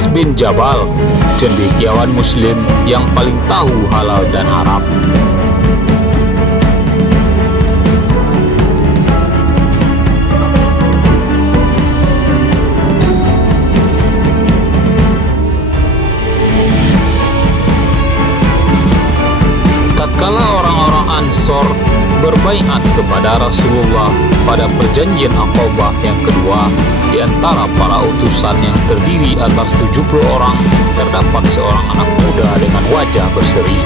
Mu'adz bin Jabal, cendekiawan muslim yang paling tahu halal dan haram. Tatkala orang-orang Ansor berbaiat kepada Rasulullah pada perjanjian Aqabah yang kedua, di antara para utusan yang terdiri atas 70 orang, terdapat seorang anak muda dengan wajah berseri,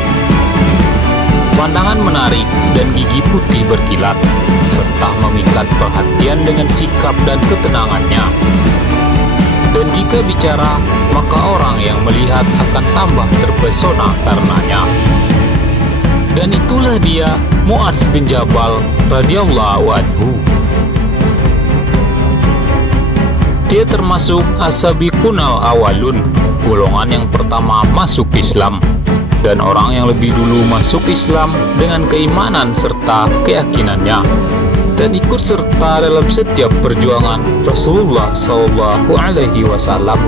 pandangan menarik dan gigi putih berkilat, serta memikat perhatian dengan sikap dan ketenangannya. Dan jika bicara, maka orang yang melihat akan tambah terpesona karenanya. Dan itulah dia Mu'adz bin Jabal radhiyallahu anhu. Dia termasuk as-sabiqunal awalun, golongan yang pertama masuk Islam, dan orang yang lebih dulu masuk Islam dengan keimanan serta keyakinannya, dan ikut serta dalam setiap perjuangan Rasulullah SAW.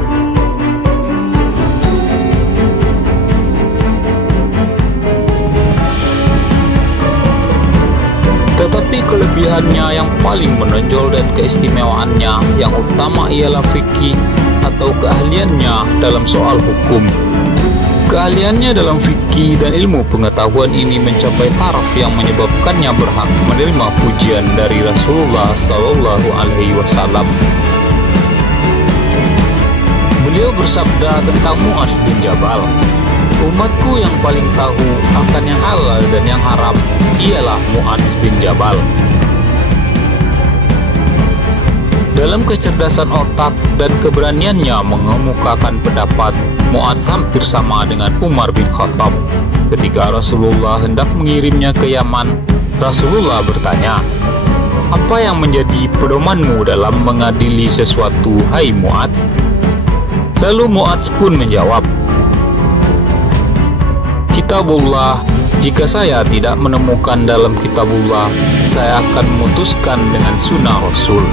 Tetapi kelebihannya yang paling menonjol dan keistimewaannya yang utama ialah fikih atau keahliannya dalam soal hukum. Keahliannya dalam fikih dan ilmu pengetahuan ini mencapai taraf yang menyebabkannya berhak menerima pujian dari Rasulullah SAW. Beliau bersabda tentang Mu'adz bin Jabal, "Umatku yang paling tahu akan yang halal dan yang haram ialah Mu'adz bin Jabal." Dalam kecerdasan otak dan keberaniannya mengemukakan pendapat, Mu'adz hampir sama dengan Umar bin Khattab. Ketika Rasulullah hendak mengirimnya ke Yaman, Rasulullah bertanya, "Apa yang menjadi pedomanmu dalam mengadili sesuatu, hai Mu'adz?" Lalu Mu'adz pun menjawab, "Kitabullah, jika saya tidak menemukan dalam kitabullah, saya akan memutuskan dengan sunnah Rasul.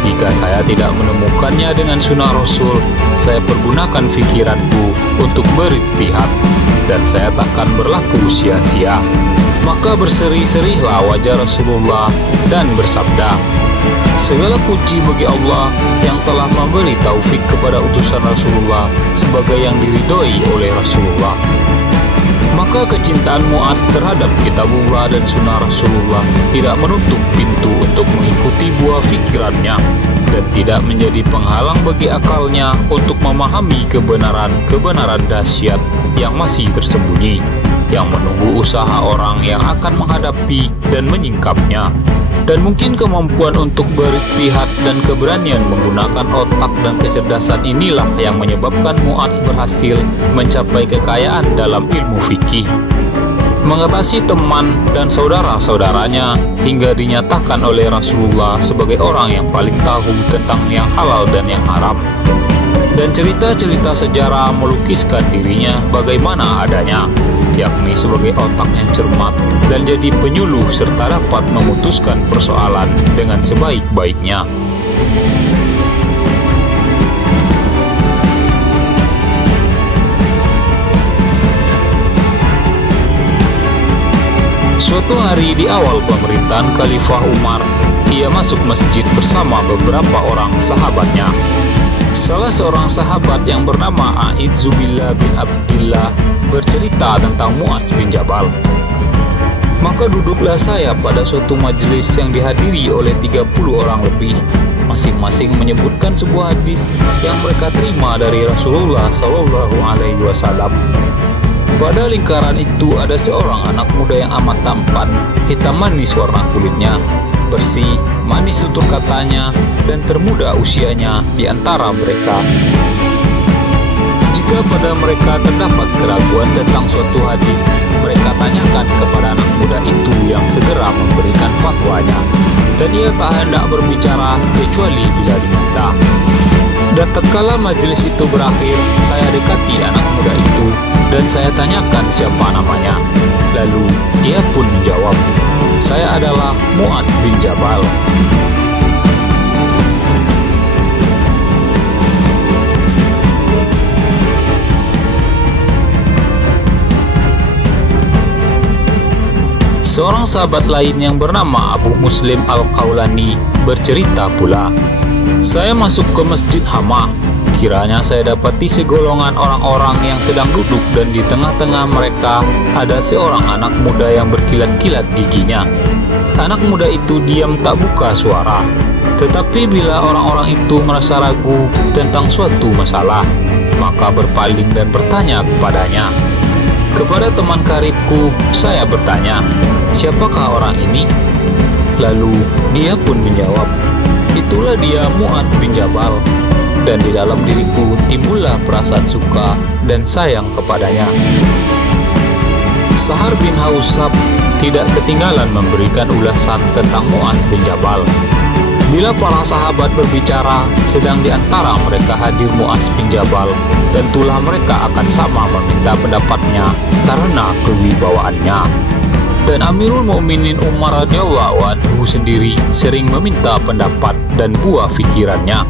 Jika saya tidak menemukannya dengan sunnah Rasul, saya pergunakan fikiranku untuk berijtihad, dan saya takkan berlaku sia-sia." Maka berseri-serilah wajah Rasulullah dan bersabda, "Segala puji bagi Allah yang telah memberi taufik kepada utusan Rasulullah sebagai yang diridhoi oleh Rasulullah." Maka kecintaan Mu'adz terhadap kitabullah dan sunnah Rasulullah tidak menutup pintu untuk mengikuti buah pikirannya, dan tidak menjadi penghalang bagi akalnya untuk memahami kebenaran dahsyat yang masih tersembunyi, yang menunggu usaha orang yang akan menghadapi dan menyingkapnya. Dan mungkin kemampuan untuk berijtihad dan keberanian menggunakan otak dan kecerdasan inilah yang menyebabkan Mu'adz berhasil mencapai kekayaan dalam ilmu fikih, mengatasi teman dan saudara-saudaranya, hingga dinyatakan oleh Rasulullah sebagai orang yang paling tahu tentang yang halal dan yang haram. Dan cerita-cerita sejarah melukiskan dirinya bagaimana adanya, yakni sebagai otak yang cermat dan jadi penyuluh serta dapat memutuskan persoalan dengan sebaik-baiknya. Suatu hari di awal pemerintahan Khalifah Umar, ia masuk masjid bersama beberapa orang sahabatnya. Salah seorang sahabat yang bernama A'idzubillah bin Abdillah bercerita tentang Mu'adz bin Jabal. "Maka duduklah saya pada suatu majelis yang dihadiri oleh 30 orang lebih. Masing-masing menyebutkan sebuah hadis yang mereka terima dari Rasulullah SAW. Pada lingkaran itu ada seorang anak muda yang amat tampan, hitam manis warna kulitnya, bersih, manis tutur katanya, dan termuda usianya di antara mereka. Jika pada mereka terdapat keraguan tentang suatu hadis, mereka tanyakan kepada anak muda itu yang segera memberikan fatwanya, dan ia tak hendak berbicara kecuali bila diminta. Dan tatkala majelis itu berakhir, saya dekati anak muda itu dan saya tanyakan siapa namanya. Lalu ia pun menjawab, 'Saya adalah Mu'adz bin Jabal.' Seorang sahabat lain yang bernama Abu Muslim Al-Qaulani bercerita pula, "Saya masuk ke Masjid Hama. Kiranya saya dapati segolongan orang-orang yang sedang duduk dan di tengah-tengah mereka ada seorang anak muda yang berkilat-kilat giginya. Anak muda itu diam tak buka suara. Tetapi bila orang-orang itu merasa ragu tentang suatu masalah, maka berpaling dan bertanya kepadanya. Kepada teman karibku, saya bertanya, 'Siapakah orang ini?' Lalu dia pun menjawab, 'Itulah dia Mu'adz bin Jabal.' Dan di dalam diriku timbullah perasaan suka dan sayang kepadanya." Sahar bin Haushab tidak ketinggalan memberikan ulasan tentang Mu'adz bin Jabal. Bila para sahabat berbicara, sedang di antara mereka hadir Mu'adz bin Jabal, tentulah mereka akan sama meminta pendapatnya karena kewibawaannya. Dan Amirul Mukminin Umar radhiyallahu anhu sendiri sering meminta pendapat dan buah pikirannya.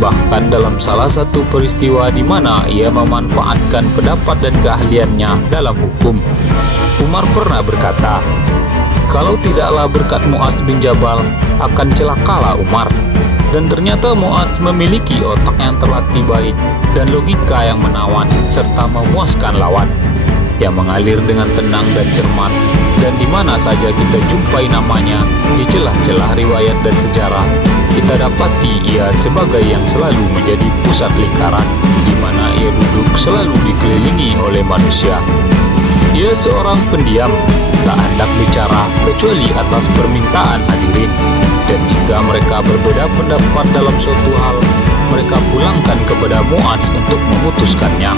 Bahkan dalam salah satu peristiwa di mana ia memanfaatkan pendapat dan keahliannya dalam hukum, Umar pernah berkata, "Kalau tidaklah berkat Mu'adz bin Jabal, akan celakalah Umar." Dan ternyata Mu'adz memiliki otak yang terlatih baik dan logika yang menawan serta memuaskan lawan, yang mengalir dengan tenang dan cermat, dan di mana saja kita jumpai namanya di celah-celah riwayat dan sejarah, kita dapati ia sebagai yang selalu menjadi pusat lingkaran, di mana ia duduk selalu dikelilingi oleh manusia. Dia seorang pendiam, tak hendak bicara kecuali atas permintaan hadirin, dan jika mereka berbeda pendapat dalam suatu hal, mereka pulangkan kepada Mu'adz untuk memutuskannya.